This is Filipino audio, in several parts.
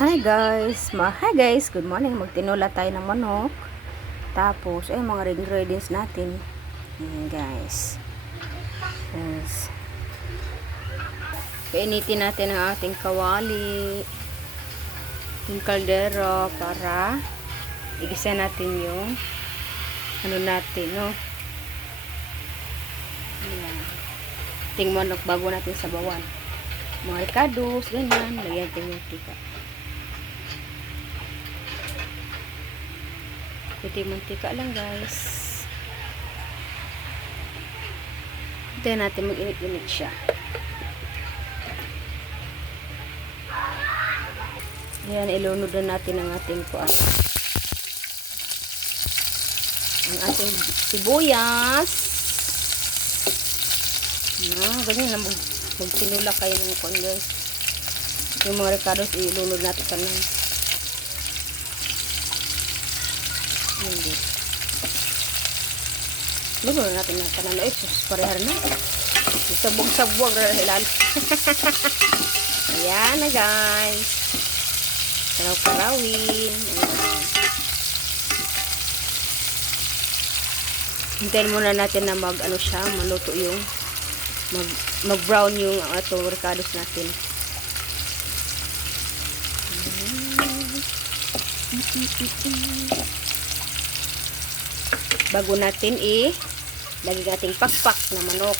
Hi guys, good morning. Magtinola tayo ng manok. Tapos, ay mga ingredients natin. Ayan guys. Yes. Painitin natin ang ating kawali. Yung kaldero para igisa natin yung ano natin, no? Ayan. Ting manok bago natin sabawan. Mga ricados, ganyan. Lagyan natin yung tika. Pwede mantika lang guys. Hintayin natin mag-init-init siya. Ayan, ilunod na natin ang ating kuan. Ang ating sibuyas. Ganyan lang magtinula kayo ng kuan guys. Yung mga ricados ilunod natin kanang. Hindi. Luto na natin ng tanan. Ay, parehar na. Sabog-sabog na hilal. Ayan na guys. Karaw-karawin. Hintayin muna natin na mag-ano siya, maluto yung mag-brown yung atong ricados natin. Bago natin lagay nating pakpak na manok.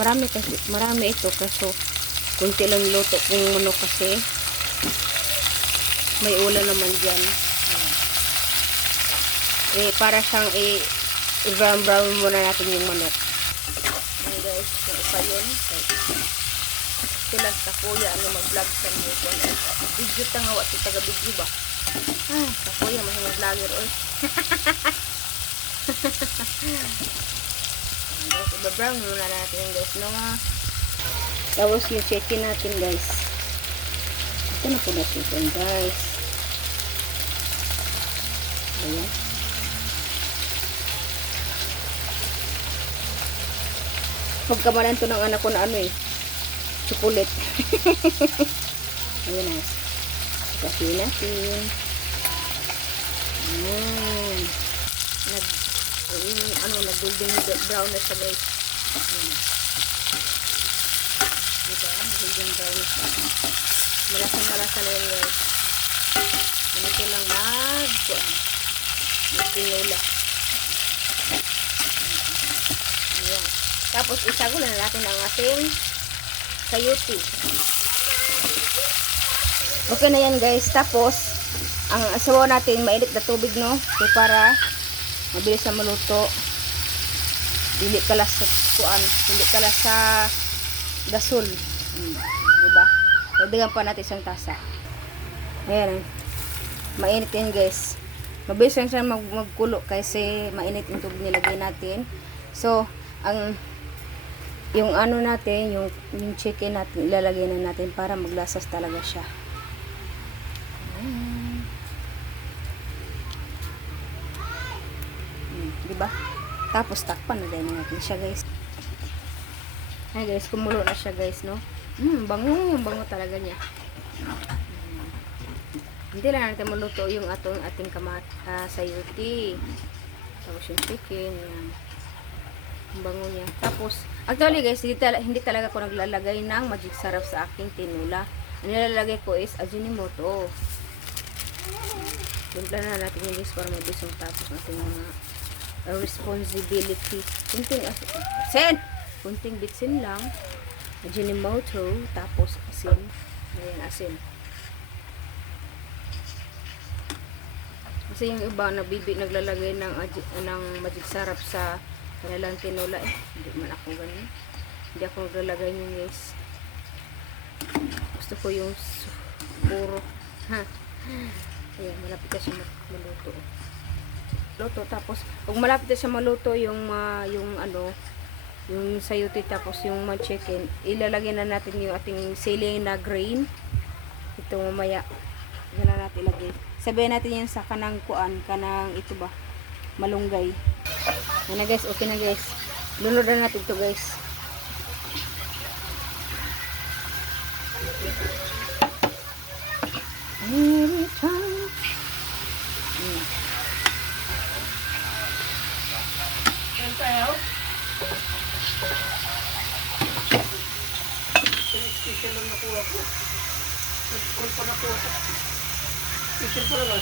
Marami ito kaso kunti lang luto kung manok kasi may ulam naman dyan. Para siyang i-brown muna natin yung manok. Ayan guys, yung ipa yun. Sila sa kuya, mag-vlog sa mga video tangawa si taga-video ba? Sa kuya, mga vlogger oy. Guys, iba-brown muna natin yung guys, no? Tapos yung chicken natin guys. Ito na po na chicken guys. Ayan. Pagkamalan to ng anak ko na chocolate. Ayan na. Kasi natin. Nag-golden brown na siya guys. Diba? Golden brown na siya. Malasang-malasa na yun guys. Ganito lang mag-tinola. Ayan. Tapos isago na natin ang ating sayuti. Okay na yan guys. Tapos ang sabaw natin mainit na tubig, no? So, para mabilis na maluto. Dili kala sa kuan, hindi kala sa gasol. Diba? Dagdagan pa natin isang tasa. Ayan. Mainit yan guys. Mabilis lang siya magkulo kasi mainit yung tubig nilagay natin. So, yung ano natin, yung chicken natin, ilalagay na natin para maglasas talaga siya. Diba? Tapos takpan na din natin siya guys. Ay guys, kumulo na siya guys, no? Bango talaga niya. Hindi lang natin maluto yung ating sayuti. Tapos yung chicken, yan. Bango niya. Tapos, actually guys, hindi talaga ako naglalagay ng magic sarap sa aking tinula. Ang nilalagay ko is Ajinomoto. Timpla na natin yung guys para mabisong tapos natin mga responsibility. Kunting bitsin lang. Ajinomoto. Tapos asin. Ayan, asin. Kasi yung iba naglalagay ng magic sarap sa kanilang tinola. Hindi man ako ganyan. Hindi ako naglalagay nyo guys. Gusto ko yung puro. Ayan, malapit na siya maluto. Tapos pag malapit na siya maluto yung sayuti tapos yung chicken, ilalagay na natin yung ating siling na grain. Ito mamaya yan na natin ilagay. Sabihin natin yan sa kanang ito ba, malunggay. Yan na guys, okay na guys. Lunod na natin ito guys. Yan tayo. Special lang nakuha ko. Nag-call pa nakuha ko. Special pa lang.